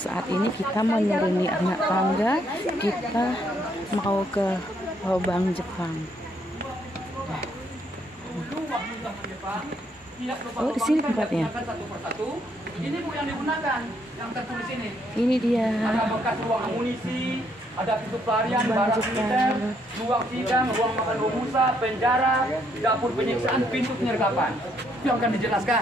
Saat ini kita menuruni anak tangga, kita mau ke lubang Jepang. Oh, di sini tempatnya. Ini Bu yang digunakan, yang tertulis ini. Ini dia. Ada bekas ruang amunisi, ada pintu pelarian, barang militer, ruang sidang, ruang makan robusta, penjara, dapur penyiksaan, pintu penyergapan. Itu yang akan dijelaskan.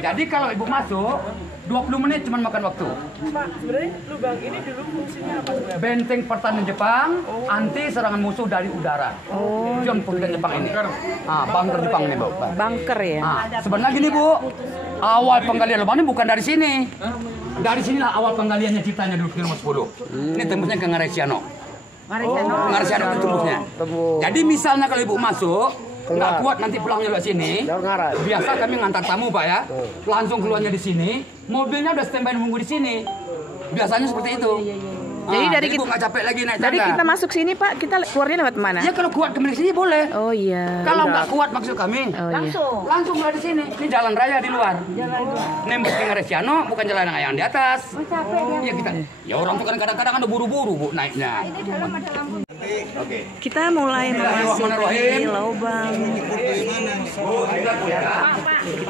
Jadi kalau Ibu masuk, 20 menit cuma makan waktu. Pak, sebenarnya lubang ini dulu fungsinya apa sebenarnya? Benteng pertahanan Jepang, anti serangan musuh dari udara. Oh, Itu yang fungsi Jepang ini. Bunker Jepang nih Bu. bunker ya. Sebenarnya gini Bu, awal penggalian lubang ini bukan dari sini. Dari sinilah awal penggaliannya ceritanya dulu nomor 10. Ini tembusnya ke Ngaresiano. Ngaresiano itu tembusnya. Jadi misalnya kalau Ibu masuk, nggak kuat nanti pulangnya lewat sini. Biasa kami ngantar tamu Pak ya, langsung keluarnya di sini. Mobilnya udah standby nunggu di sini. Biasanya seperti itu. Jadi dari Ibu nggak capek lagi naik Dari tangga. kita masuk sini Pak, kita keluarnya lewat mana? Ya kalau kuat kembali sini boleh. Oh iya. Kalau nggak kuat maksud kami, Oh iya. langsung dari sini. Ini jalan raya di luar. Nembus ke Ngaresiano, bukan jalan yang di atas. Ya kita. Ya orang tuh kan kadang-kadang ada buru-buru Bu naiknya. Oke. Kita mulai memasuki lubang. Bu, dengar Bu ya.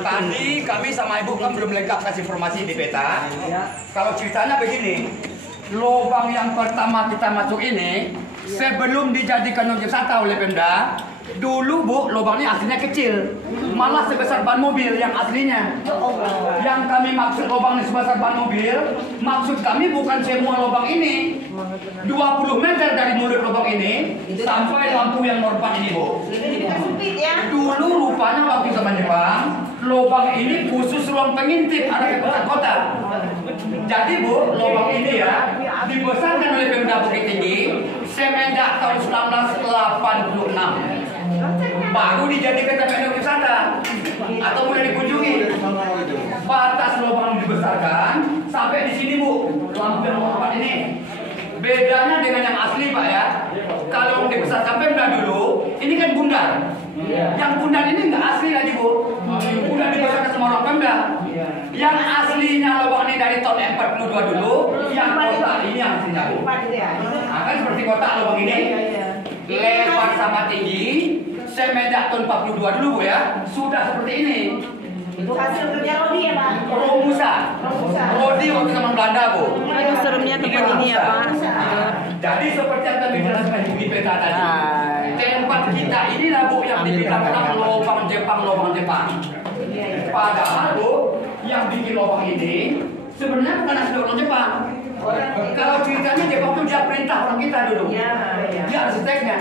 Tadi kami sama Ibu kan belum lengkap kasih informasi di peta. Kalau ceritanya begini, lubang yang pertama kita masuk ini sebelum dijadikan objek wisata oleh Pemda, dulu Bu, lubang ini aslinya kecil, malah sebesar ban mobil yang aslinya. Yang kami maksud lubang ini sebesar ban mobil, maksud kami bukan semua lubang ini. 20 meter dari mulut lubang ini sampai lampu yang normal ini Bu. Dulu rupanya waktu zaman Jepang, lubang ini khusus ruang pengintip ada di pusat kota. Jadi Bu, lubang ini ya dibesarkan oleh Pemda Bukit Tinggi semenjak tahun 1986. Baru dijadikan tempat wisata atau mulai dikunjungi. Batas lubang dibesarkan sampai di sini Bu, lampu yang nomor 4 ini. Bedanya dengan yang asli Pak ya. Kalau dibesarkan Pemda dulu, ini kan bundar. Yang bundar ini nggak asli lagi Bu. Udah dibesarkan sama orang Pemda. Yang aslinya lubang ini dari tahun 42 dulu, yang kotak ini yang aslinya Bu. Nah, kan seperti kotak lubang ini. Lebar sama tinggi, semenjak tahun 42 dulu Bu ya, sudah seperti ini. Itu hasil kerja Rodi ya Pak? Robusta. Rodi waktu zaman Belanda Bu. Ayo seremnya tempat ini ya Pak. Jadi seperti yang kami jelaskan di peta tadi, tempat kita ini lah Bu yang dibilang orang lubang Jepang. Padahal Bu, yang bikin lubang ini sebenarnya bukan asli orang Jepang. Kalau ceritanya Jepang itu dia perintah orang kita dulu. Dia arsiteknya.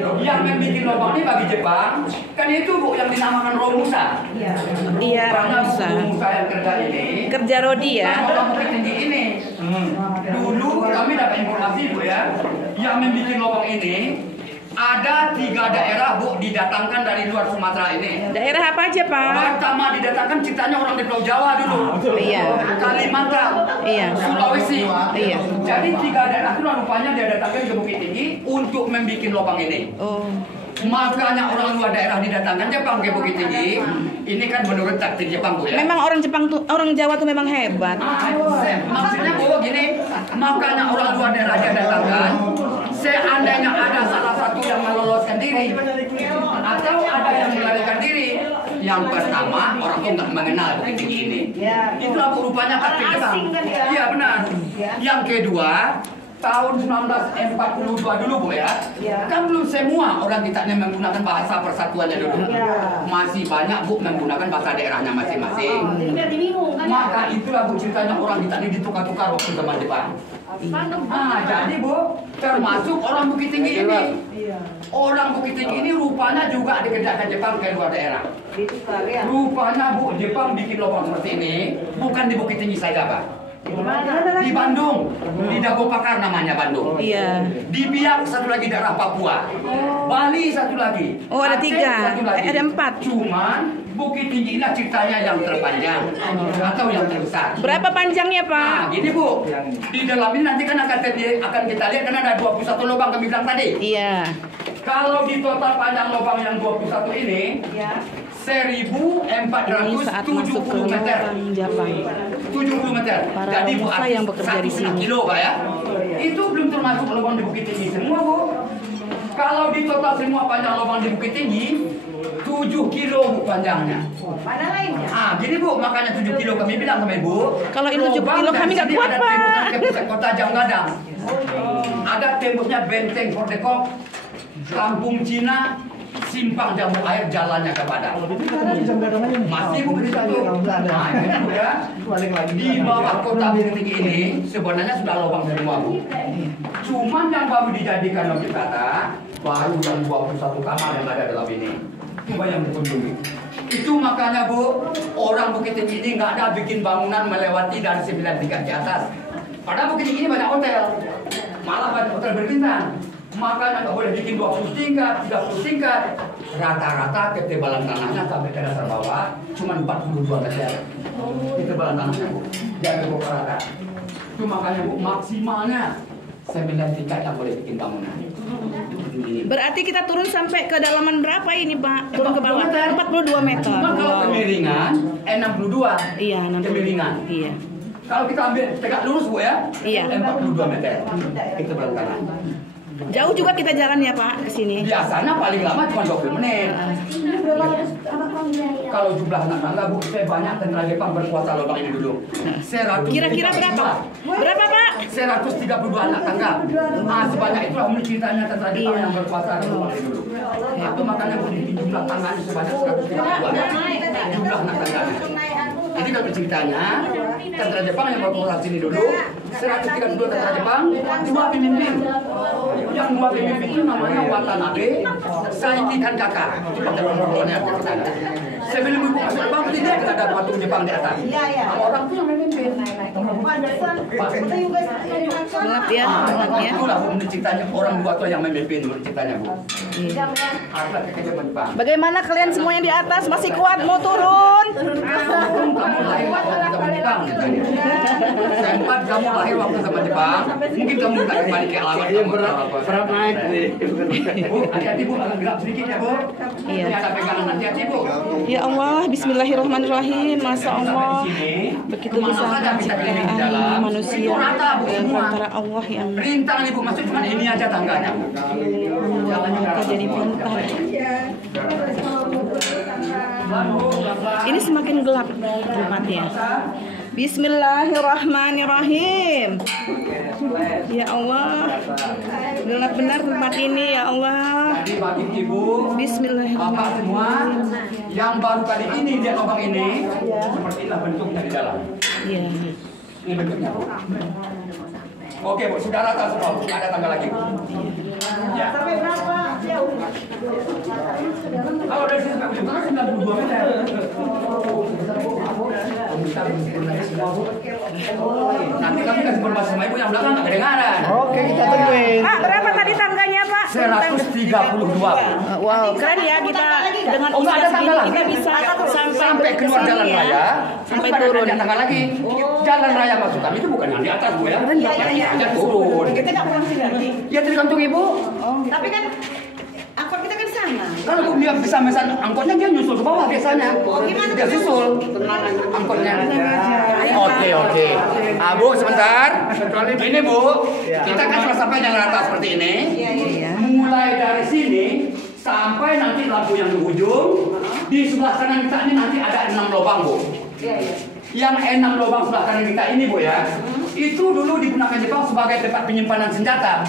Yang membuat lubang ini bagi Jepang, kan itu Bu yang dinamakan Romusa. Iya, Romusa. Romusa yang kerja ini. Kerja Rodi ya. Orang Bukit Tinggi ini. Dulu kami dapat informasi Bu ya, yang membuat lubang ini ada 3 daerah Bu didatangkan dari luar Sumatera ini. Daerah apa aja Pak? Pertama didatangkan ceritanya orang di Pulau Jawa dulu. Iya. Kalimantan. Iya. Sulawesi. Iya. Jadi 3 daerah itu rupanya dia datangkan ke Bukit Tinggi untuk membuat lubang ini. Oh. Makanya orang luar daerah didatangkan Jepang ke Bukit Tinggi. Ini kan menurut takdir Jepang Bu ya. Memang orang Jawa tuh memang hebat. Maksudnya Bu gini, makanya orang luar daerah dia datangkan. Seandainya ada salah satu yang meloloskan diri atau ada yang melarikan diri, yang pertama orang tuh nggak mengenal Bukit Tinggi ini. Itulah Bu rupanya takdir Jepang. Iya benar. Yang kedua, tahun 1942 dulu Bu ya, kan belum semua orang kita menggunakan bahasa persatuannya dulu. Masih banyak Bu menggunakan bahasa daerahnya masing-masing. Maka itulah Bu ceritanya orang kita ini ditukar-tukar waktu zaman Jepang. Jadi Bu, termasuk orang Bukit Tinggi ini. Orang Bukit Tinggi ini rupanya juga dikerjakan Jepang ke luar daerah. Rupanya Bu, Jepang bikin lubang seperti ini, bukan di Bukit Tinggi saja Pak. Di Bandung, di Dago Pakar namanya Bandung. Iya. Di Biak satu lagi daerah Papua. Bali satu lagi. Oh ada Aceh 3, satu lagi. ada 4. Cuman Bukit Tinggi ini ceritanya yang terpanjang atau yang terbesar. Berapa panjangnya Pak? Nah, gini Bu, di dalam ini nanti kan akan kita lihat kan ada 21 lubang kami bilang tadi. Iya. Kalau di total panjang lubang yang 21 ini, Ini saat masuk ke 1.470 meter. lubang Jepang. 70 meter. Para Jadi Bu pemirsa artis yang bekerja di 1,5 sini. kilo Pak ya. Itu belum termasuk lubang di Bukit Tinggi semua Bu. Kalau di total semua panjang lubang di Bukit Tinggi 7 kilo Bu panjangnya. Mana lainnya? Ah, gini Bu, makanya 7 kilo kami bilang sama Ibu. Kalau ini 7 lubang kilo dari kami nggak sini kuat, ada Pak. tembusnya ke pusat kota Janggadang. Ada tembusnya Benteng Fordekop, Kampung Cina, Simpang Jamu Air, jalannya ke Padang. Masih Bu begitu tuh. Nah, ini Bu ya. Di bawah kota Bukit Tinggi ini sebenarnya sudah lubang semua Bu. Cuman yang baru dijadikan objek wisata baru yang 21 kamar yang ada dalam ini. Coba yang dikunjungi. Itu makanya Bu, orang Bukit Tinggi ini nggak ada bikin bangunan melewati dari 9 tingkat di atas. Padahal Bukit Tinggi ini banyak hotel, malah banyak hotel berbintang. Makanya nggak boleh bikin 20 tingkat, 30 tingkat. Rata-rata ketebalan tanahnya sampai ke dasar bawah cuma 42 meter. Ketebalan tanahnya Bu, jangan Bu rata. Itu makanya Bu, maksimalnya 9 tingkat yang boleh bikin bangunan. Berarti kita turun sampai kedalaman berapa ini Pak? Turun ke bawah 42 42 meter. Cuma kalau kemiringan 62. Iya, 62. Kemiringan. Iya. Kalau kita ambil tegak lurus Bu ya, Iya. 42 meter. Itu berat tanah. Jauh juga kita jalan ya Pak ke sini. Biasanya paling lama cuma 20 menit. Kalau jumlah anak tangga Bu, saya banyak tentara Jepang berkuasa lubang ini dulu. 132. Kira-kira berapa? Berapa Pak? 132 anak tangga. Ah, sebanyak itulah menurut ceritanya tentara Jepang yang berkuasa di lubang ini dulu. Itu makanya Bu, di jumlah tangganya sebanyak 132. Jumlah anak tangganya. Jadi kalau ceritanya tentara Jepang yang berkuasa sini dulu 132 tentara Jepang, 2 pemimpin. Yang 2 pemimpin itu namanya Watanabe, Saiki dan Kaka. Itu kontrolnya ke sana. Sebelum Ibu masuk lubang tidak ada patung Jepang di atas. Sama orang itu yang memimpin. Gelap ya, gelap ya. Itulah Bu, menurut ceritanya orang dua itu yang memimpin menurut ceritanya Bu. Ada kekejaman Jepang. Bagaimana kalian semuanya di atas masih kuat mau turun? Kamu lahir waktu sama Jepang ceritanya. Sempat kamu lahir waktu sama Jepang, mungkin kamu tak kembali ke alamat kamu. Berat naik nih. Bu, hati-hati Bu, agak gelap sedikit ya Bu. Iya. Ini ada pegangan hati-hati Bu. Ya Allah, Bismillahirrahmanirrahim. Masya Allah, begitu besar penciptaan manusia antara Allah yang Rintang nih Bu, maksud cuma ini aja tangganya Bu. kita jadi pintar. Ini semakin gelap tempatnya. Bismillahirrahmanirrahim. Ya Allah, gelap benar tempat ini ya Allah. Jadi bagi Ibu, Bapak Bismillahirrahmanirrahim. semua yang baru kali ini lihat lubang ini, seperti inilah bentuknya di dalam. Iya. Ini bentuknya Bu. Oke Bu, sudah rata semua Bu, ada tangga lagi Bu. Ya. Sampai berapa jauh? Kalau dari sini sampai ujung kan 92 meter. Nanti kami kasih informasi sama Ibu yang belakang nggak kedengaran. Oke, kita tungguin. Pak, berapa tadi tangganya Pak? 132. Wow, keren ya kita dengan Oh, nggak ada usaha tangga segini lagi. kita bisa Sampai keluar ke sini jalan ya. raya, Sampai itu turun. ada tangga lagi. Jalan raya masuk kami itu bukan yang di atas Bu ya. Iya, turun. Kita nggak pulang sini lagi. Ya tergantung Ibu. Tapi kan angkot kita kan sana. Kalau Bu dia bisa mesan angkotnya dia nyusul ke bawah biasanya. Dia susul angkotnya. Oke. Ah Bu sebentar. Ini Bu, kita kan sudah sampai jalan rata seperti ini. Mulai dari sini sampai nanti lampu yang di ujung. Di sebelah kanan kita ini nanti ada 6 lubang Bu. Yang 6 lubang sebelah kanan kita ini Bu ya, itu dulu digunakan Jepang sebagai tempat penyimpanan senjata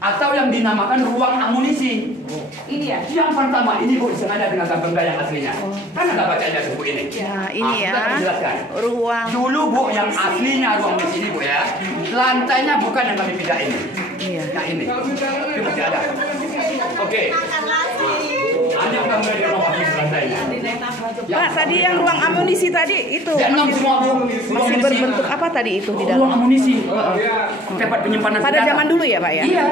atau yang dinamakan ruang amunisi. Ini ya. Yang pertama ini Bu disengaja dengan gambar yang aslinya. Kan ada bacanya Bu ini. Nah, ini ya. Kita akan jelaskan. Ruang. Dulu Bu yang aslinya ruang amunisi ini Bu ya, lantainya bukan yang kami pindah ini. Iya. Nah ini, itu masih ada. Oke. Ada gambar di ruang amunisi lantainya. Pak, tadi yang ruang amunisi tadi itu Ya, 6 semua Bu. Ruang masih amunisi. berbentuk apa tadi itu di Ruang dalam? amunisi. Tempat penyimpanan Pada senjata. zaman dulu ya Pak ya? Iya.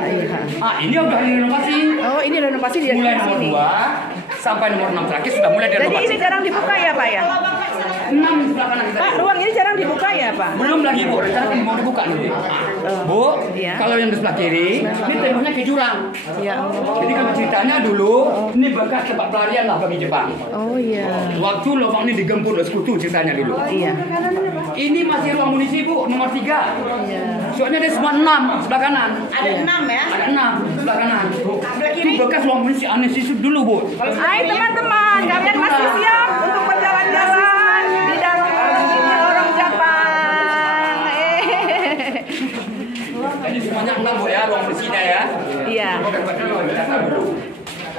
Ah, ini udah direnovasi. Oh, ini renovasi di Mulai sini. nomor 2 sampai nomor 6 terakhir sudah mulai Jadi direnovasi. ini jarang dibuka ya Pak ya? 6 di sebelah kanan kita. Pak, ruang ini jarang dibuka ya, Pak? Belum lagi Bu, rencana kan mau dibuka nih. Bu, Iya. kalau yang di sebelah kiri, ini temboknya ke jurang. Ya Allah. Jadi kalau ceritanya dulu, ini bekas tempat pelarian lah bagi Jepang. Oh iya. Waktu lubang ini digempur oleh sekutu ceritanya dulu. Iya. Ini masih ruang munisi Bu, nomor 3. Soalnya ada semua 6 sebelah kanan. Ada 6 ya? Ada 6 sebelah kanan. Itu bekas ruang munisi anestesi dulu Bu. Hai teman-teman, kalian masih siap untuk berjalan-jalan di dalam ini orang Jepang? Jadi semuanya 6 Bu ya, ruang munisinya ya. Iya.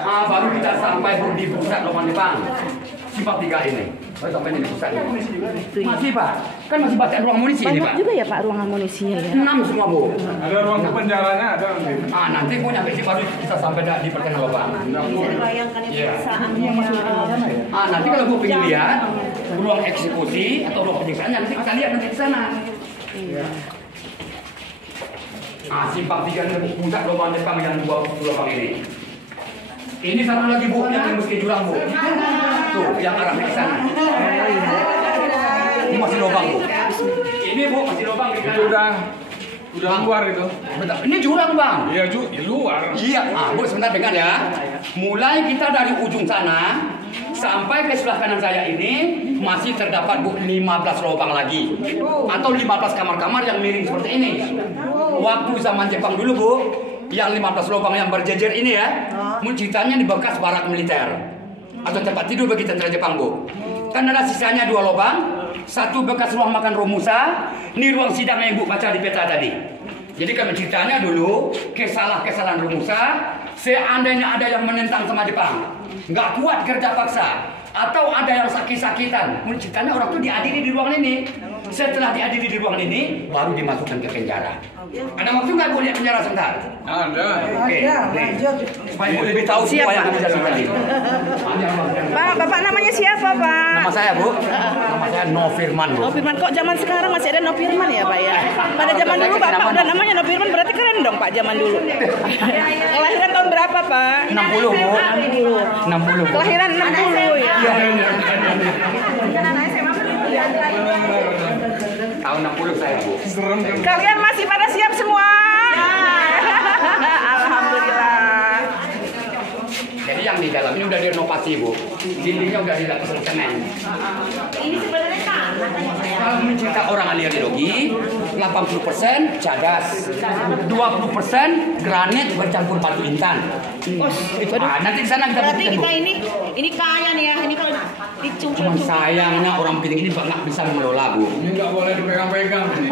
Baru kita sampai Bu di pusat lubang Jepang. Simpang 3 ini. Baru sampai di pusat. Masih Pak, kan masih banyak ruang munisi ini Banyak Pak. juga ya Pak ruang amunisinya ya. 6 semua Bu. Ada ruang penjaranya ada nanti. Nanti Bu nyampe sini baru kita sampai di pertengahan lubang. Bayangkan itu Iya. perusahaan. Nanti kalau Bu pengen lihat ruang eksekusi atau ruang penyiksaan nanti kita lihat nanti di sana. Simpang 3 ini pusat lubang Jepang yang 2 lubang ini. Ini satu lagi Bu yang tembus ke jurang Bu. Tuh yang arahnya ke sana. Ini masih lubang Bu. Ini Bu masih lubang di Itu sana. udah luar itu. Bentar, ini jurang Bang. Iya luar. Iya, Bu sebentar dengar ya. Mulai kita dari ujung sana sampai ke sebelah kanan saya ini masih terdapat Bu 15 lubang lagi atau 15 kamar-kamar yang miring seperti ini. Waktu zaman Jepang dulu Bu, yang 15 lubang yang berjejer ini ya, ceritanya di bekas barak militer atau tempat tidur bagi tentara Jepang Bu. Kan ada sisanya 2 lubang, satu bekas ruang makan Romusa, ini ruang sidang yang Ibu baca di peta tadi. Jadi kan ceritanya dulu kesalahan Romusa, seandainya ada yang menentang sama Jepang, nggak kuat kerja paksa, atau ada yang sakit-sakitan, ceritanya orang itu diadili di ruang ini. Setelah diadili di ruang ini, baru dimasukkan ke penjara. Ada waktu nggak Bu lihat penjara sebentar? Ada. Oke, nih. Supaya Ibu lebih tahu siapa yang kami jalan tadi. Pak, Bapak namanya siapa Pak? Nama saya Bu, nama saya No Firman Bu. No Firman, kok zaman sekarang masih ada No Firman ya Pak ya? Pada zaman dulu Bapak udah namanya No Firman, berarti keren dong Pak zaman dulu. Kelahiran tahun berapa Pak? 60 Bu. 60 Bu. Kelahiran 60 ya? Tahun 60 saya Bu. Serem kan. Kalian masih pada siap semua? Alhamdulillah. Jadi yang di dalam ini udah direnovasi Bu. Dindingnya udah dilapis semen. Ini sebenarnya kan. Kalau mencerita orang ahli radiologi, 80% cadas, 20% granit bercampur batu intan. Nanti di sana kita Berarti buktikan Bu. kita ini kaya nih ya. Ini kalau dicungkil. Cuman sayangnya orang piring ini nggak bisa mengelola Bu. Ini nggak boleh dipegang-pegang ini.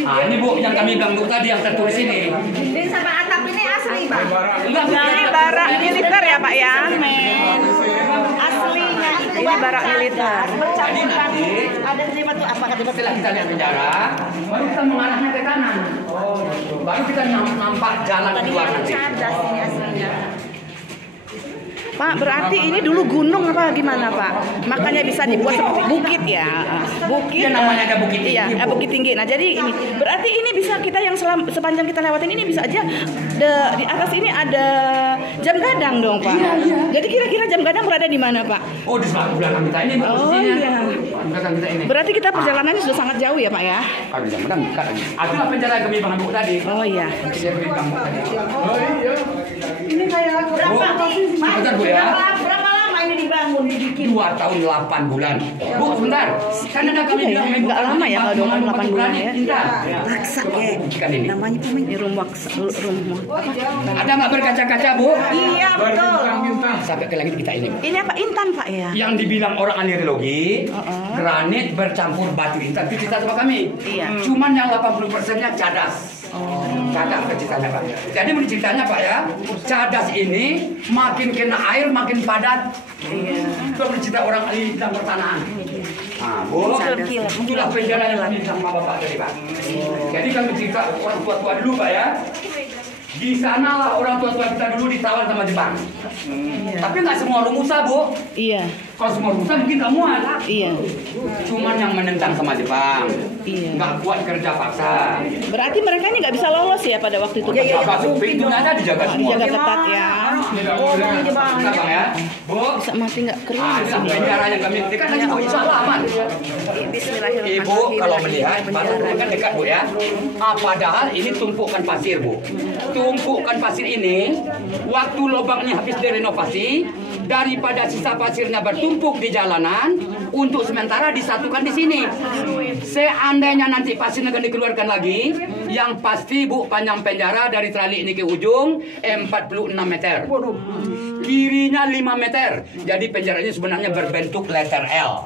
Ini Bu yang kami bilang Bu tadi yang tertulis ini. Dinding sama atap ini asli Pak. Enggak Bu. Ini barak militer ya Pak ya? Aslinya itu Ini barak militer. Jadi nanti ada di batu apa kata batu? setelah kita lihat penjara, baru kita mengarahnya ke kanan. Baru kita nampak jalan Tadi keluar kan nanti. cadas ini aslinya. Pak, berarti ini dulu gunung apa gimana Pak? Makanya bisa dibuat seperti bukit ya? Bukit. Iya, namanya ada bukit tinggi, Iya, Bu. bukit tinggi. Nah jadi ini berarti ini bisa kita yang sepanjang kita lewatin ini bisa aja di atas ini ada jam gadang dong Pak. Jadi kira-kira jam gadang berada di mana Pak? Oh di sebelah belakang kita ini Bu, Oh, posisinya. iya. Belakang kita ini. Berarti kita perjalanannya sudah sangat jauh ya Pak ya? Kalau di jam dekat lagi. Itulah penjara yang kami bangun Bu tadi. Oh iya. Dia beri kamu tadi. Ini kayak berapa nih? Pak, Sebentar, Bu, ya. berapa lama ini dibangun, dibikin? 2 tahun 8 bulan. Bu sebentar. Kan ada kami Iya, bilang nggak lama ya kalau 2 tahun 8 bulan ya? Paksa ya. Ikan ini. Namanya pemain. Ini rumah Ada nggak berkaca-kaca Bu? Iya betul. Bintang-bintang. Sampai ke langit kita ini. ini apa intan Pak ya? Yang dibilang orang ahli radiologi, granit bercampur batu intan itu cerita sama kami. Iya. Cuman yang 80%-nya cadas. Cadas ceritanya Pak. Jadi menurut ceritanya Pak ya, cadas ini makin kena air makin padat. Itu menurut cerita orang ahli bidang pertanahan. Nah, Bu, itulah penjara yang kami sama Bapak tadi Pak. Jadi kami cerita orang tua-tua dulu Pak ya. Di sanalah orang tua-tua kita dulu ditawan sama Jepang. Tapi nggak semua Romusa Bu. Iya. Kalau semua Romusa mungkin nggak muat. Iya. Cuman yang menentang sama Jepang. Iya. nggak kuat kerja paksa. Berarti mereka ini nggak bisa lolos ya pada waktu itu. Masuk pintunya aja dijaga semua. Dijaga ketat ya. Bisa Bang ya, Bu. Bisa mati nggak kering di Ada sini. penjara yang kami dekat lagi Bu, insya Allah aman. Bismillahirrahmanirrahim. Ibu kalau melihat, baru kan dekat Bu ya. Padahal ini tumpukan pasir Bu. Tumpukan pasir ini, waktu lubangnya habis direnovasi, daripada sisa pasirnya bertumpuk di jalanan, untuk sementara disatukan di sini. Seandainya nanti pasirnya akan dikeluarkan lagi, yang pasti Bu panjang penjara dari trali ini ke ujung 46 meter. Kirinya 5 meter. Jadi penjara ini sebenarnya berbentuk letter L.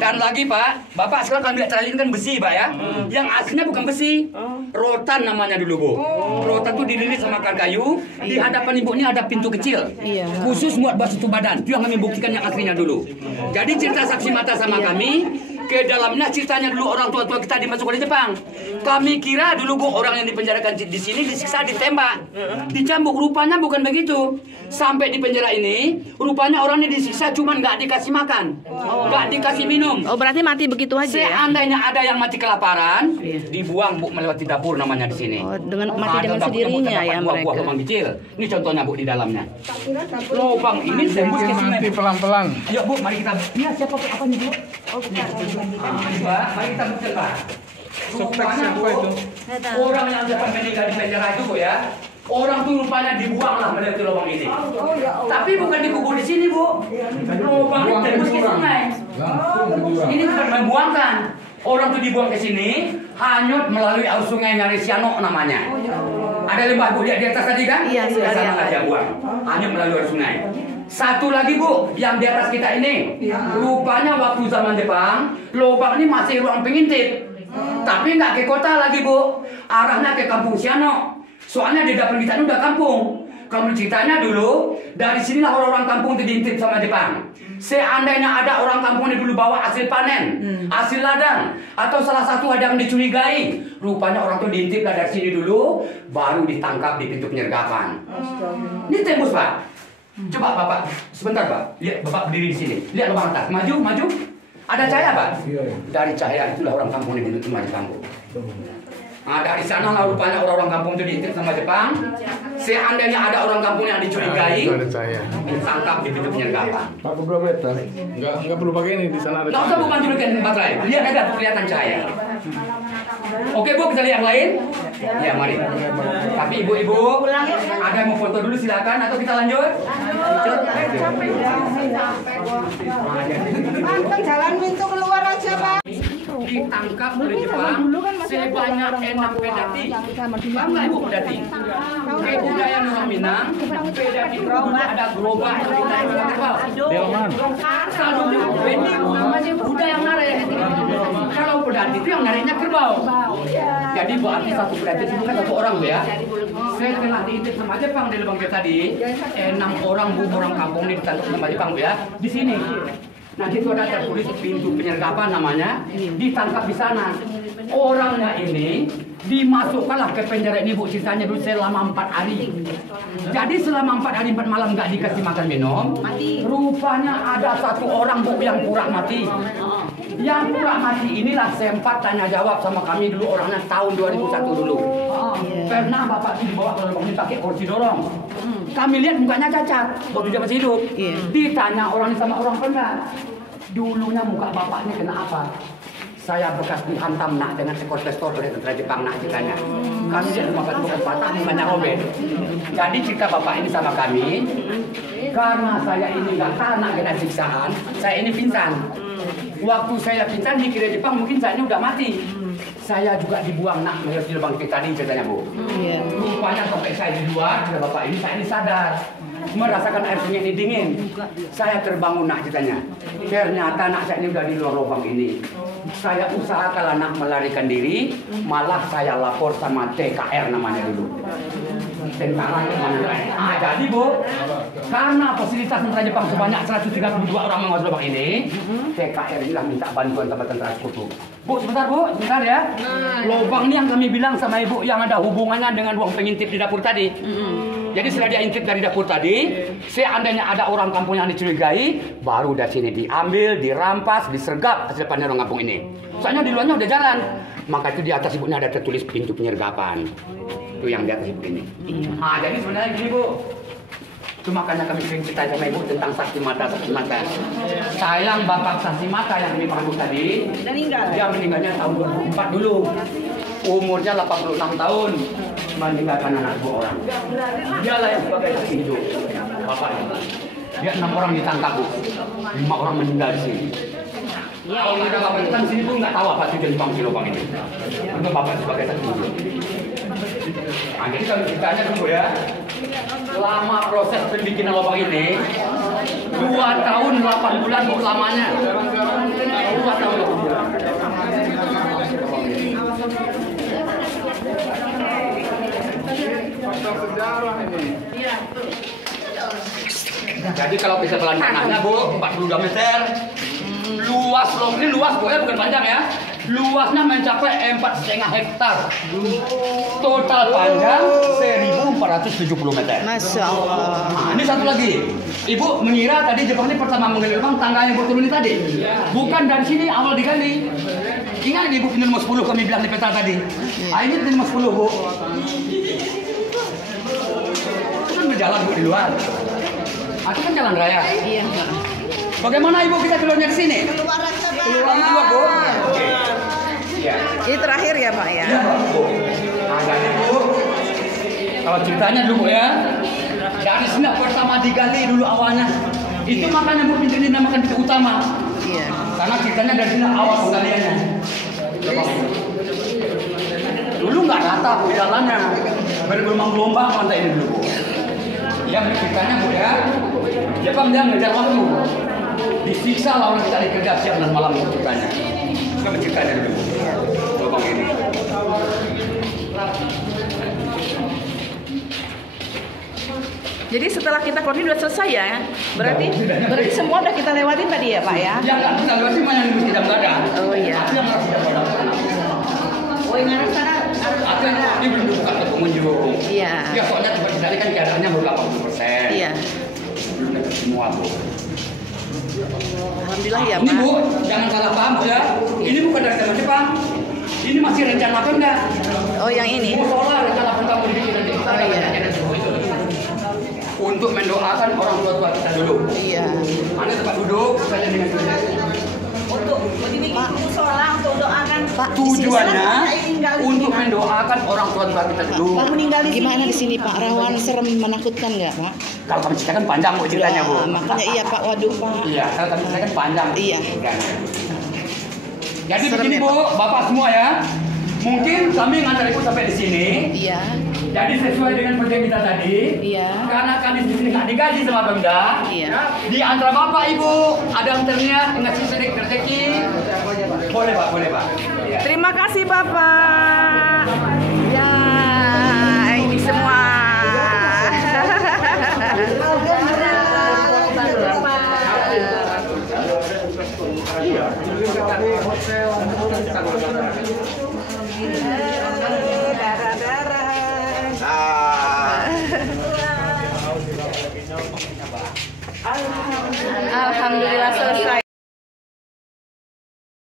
Dan lagi Pak, Bapak sekarang kan lihat trali ini kan besi Pak ya. Yang aslinya bukan besi. Rotan namanya dulu Bu. Rotan itu dililit sama kayu. Di hadapan Ibu ini ada pintu kecil. Khusus buat satu badan. Itu yang kami buktikan yang aslinya dulu. Jadi cerita saksi mata sama kami, ke dalamnya ceritanya dulu orang tua-tua kita dimasukkan di Jepang. Kami kira dulu Bu orang yang dipenjarakan di sini disiksa, ditembak, dicambuk. Rupanya bukan begitu. Sampai di penjara ini, rupanya orangnya disiksa cuma nggak dikasih makan, nggak dikasih minum. Oh berarti mati begitu aja ya? Seandainya ada yang mati kelaparan, dibuang Bu melewati dapur namanya di sini. Oh, dengan mati dengan sendirinya ya buah mereka. lubang kecil. Ini contohnya Bu di dalamnya. Lubang ini tembus ke sungai. Nanti pelan-pelan. Yuk Bu, mari kita. Iya siapa Bu? Apanya Bu? Oh bukan. Pak, mari kita buktikan Pak. Rupanya Bu, orang yang dapat meninggal di penjara itu Bu ya. Orang tuh rupanya dibuang lah melewati lubang ini. Tapi bukan dikubur di sini Bu. Lubang ini tembus ke sungai. Ini bukan membuangkan. Orang tuh dibuang ke sini, hanyut melalui arus sungai Naresiano namanya. Ada lembah Bu lihat di atas tadi kan? Iya, sudah Sana lihat. aja buang. Hanyut melalui arus sungai. Satu lagi Bu, yang di atas kita ini. Rupanya waktu zaman Jepang, lubang ini masih ruang pengintip. Tapi nggak ke kota lagi Bu. Arahnya ke Kampung Siano. Soalnya di depan kita ini udah kampung. Kalau ceritanya dulu, dari sinilah orang-orang kampung itu diintip sama Jepang. Seandainya ada orang kampung ini dulu bawa hasil panen, hasil ladang, atau salah satu ada yang dicurigai, rupanya orang itu diintip lah dari sini dulu, baru ditangkap di pintu penyergapan. Ini tembus Pak. Coba Bapak, sebentar Pak, lihat Bapak berdiri di sini, lihat lubang atas, maju, maju. Ada cahaya Pak? Dari cahaya itulah orang kampung ini diintip sama Jepang. Nah, dari sana lah rupanya orang-orang kampung itu diintip sama Jepang. Seandainya ada orang kampung yang dicurigai, Itu ada cahaya. ditangkap di pintu penyergapan. Pak berapa meter? Enggak perlu pakai ini di sana ada. Nggak usah Bu tunjukin baterai. Lihat aja kelihatan cahaya. Oke Bu, kita lihat yang lain. Ya mari. Tapi ibu-ibu ada yang mau foto dulu silakan atau kita lanjut? Pak, jalan pintu keluar aja, Pak. Ditangkap oleh Jepang sebanyak 6 pedati. Paham nggak Ibu pedati? Kebudayaan orang Minang, pedati itu ada gerobak yang ditarik ke kerbau. Delman. Kalau ini namanya kuda yang narik. Kalau pedati itu yang nariknya kerbau. Jadi berarti satu pedati itu bukan satu orang Bu ya. Setelah diintip sama Jepang di lubang kita tadi, 6 orang Bu orang kampung ini ditangkap sama Jepang Bu ya. Di sini. Nanti itu ada tertulis pintu penyergapan namanya, ditangkap di sana. Orangnya ini dimasukkanlah ke penjara ini Bu, ceritanya dulu selama 4 hari. Jadi selama 4 hari 4 malam nggak dikasih makan minum. Rupanya ada satu orang Bu yang pura mati. Yang pura mati inilah sempat tanya jawab sama kami dulu orangnya tahun 2001 dulu. Pernah Bapak dibawa ke lubang ini pakai kursi dorong. Kami lihat mukanya cacat waktu dia masih hidup. Ditanya orang ini sama orang pernah. Dulunya muka Bapak ini kena apa? Saya bekas dihantam nak dengan sekor pistol oleh tentara Jepang nak ceritanya. Kami lihat muka Bapak patah, mukanya robek. Jadi cerita Bapak ini sama kami, karena saya ini nggak tahan nak kena siksaan, saya ini pingsan. Waktu saya pingsan dikira Jepang mungkin saya ini udah mati. Saya juga dibuang nak melewati lubang kita tadi ceritanya Bu. Rupanya sampai saya di luar, ada Bapak ini saya ini sadar. Merasakan air sungai ini dingin. Saya terbangun nak ceritanya. Ternyata nak saya ini udah di luar lubang ini. Saya usahakan nak melarikan diri, malah saya lapor sama TKR namanya dulu. Tentara jadi Bu, karena fasilitas tentara Jepang sebanyak 132 orang menguasai lubang ini, TKR inilah minta bantuan sama tentara sekutu. Bu, sebentar Bu, sebentar ya. Lubang ini yang kami bilang sama Ibu yang ada hubungannya dengan ruang pengintip di dapur tadi. Jadi setelah dia intip dari dapur tadi, seandainya ada orang kampung yang dicurigai, baru dari sini diambil, dirampas, disergap hasil panen orang kampung ini. Soalnya di luarnya udah jalan. Maka itu di atas ibu ini ada tertulis pintu penyergapan. Itu yang di atas ibu ini. Nah, jadi sebenarnya gini bu. Itu makanya kami sering cerita sama ibu tentang saksi mata. Sayang bapak saksi mata yang kami panggil tadi. Dia meninggalnya tahun 2004 dulu. Umurnya 86 tahun. Meninggalkan anak 2 orang. Dialah yang sebagai saksi hidup. Bapaknya. Dia 6 orang ditangkap bu. 5 orang meninggal di sini. Kalau kita bapak datang sini pun nggak tahu apa tujuan bang lubang ini. Untuk bapak sebagai saksi hidup. Nah, jadi kalau ceritanya dulu ya, selama proses pembikinan lubang ini 2 tahun 8 bulan bu lamanya. 2 tahun 8 bulan. Jadi kalau bisa pelan tanahnya bu 42 meter. Luas loh, ini luas bu ya, bukan panjang ya. Luasnya mencapai 4,5 hektar. Total panjang 1.470 meter. Masya Allah. Nah, ini satu lagi. Ibu mengira tadi Jepang ini pertama menggali lubang tangga yang ibu turun ini tadi. Bukan dari sini awal digali. Ingat ibu pinjam 10 kami bilang di peta tadi. Ah, ini pinjam 10 bu. Itu kan berjalan bu di luar. Itu kan jalan raya. Iya Pak. Bagaimana ibu kita keluarnya ke sini? Keluar bu. Oke. Iya. Ini terakhir ya Pak ya? Iya bu. Nah, jadi bu, kalau ceritanya dulu ya, dari sini pertama digali dulu awalnya. Itu makanya bu pintu ini dinamakan pintu utama. Iya. Karena ceritanya dari sini awal penggaliannya. Dulu nggak rata bu jalannya, bergelombang-gelombang pantai ini dulu bu. Yang ceritanya bu ya, Jepang dia ngejar waktu. Disiksa lah orang kita dikerja siang dan malam ceritanya. Itu ceritanya dulu bu. Lubang ini. Jadi setelah kita koordinasi udah selesai ya? Berarti semua udah kita lewatin tadi ya Pak ya? Yang nggak kita lewati mana yang tidak ada. Oh iya. Yang harus tidak ada. Oh yang arah sana. Artinya ini belum dibuka ke pengunjung. Iya. Ya soalnya seperti tadi kan keadaannya baru 80%. Iya. Belum dapat semua bu. Alhamdulillah ya Ini Pak. bu, jangan salah paham bu ya. Ini bukan dari zaman Jepang. Ini masih rencana Pemda. Oh yang ini? Musola rencana Pemda mau dibikin nanti. Oh iya. Untuk mendoakan orang tua kita dulu. Iya. Mana tempat duduk? Saya dengan Untuk Pak musola untuk doakan Pak, tujuannya untuk mendoakan orang tua kita dulu. Pak meninggal di Gimana di sini Pak? Rawan, serem, menakutkan nggak Pak? Kalau kami ceritakan panjang bu ceritanya bu. Ya, makanya iya Pak. Waduh Pak. Iya, kalau kami ceritakan panjang. Iya. Jadi Serem begini ya, bu, bapak semua ya. Mungkin kami ngantar ibu sampai di sini. Iya. Jadi sesuai dengan proyek kita tadi. Iya. Karena kami di sini nggak digaji sama Pemda. Iya. Di antara bapak ibu ada yang terniat ngasih sedikit rezeki. Boleh pak, boleh pak. Iya. Terima kasih Bapak. Ya, ini semua. Alhamdulillah.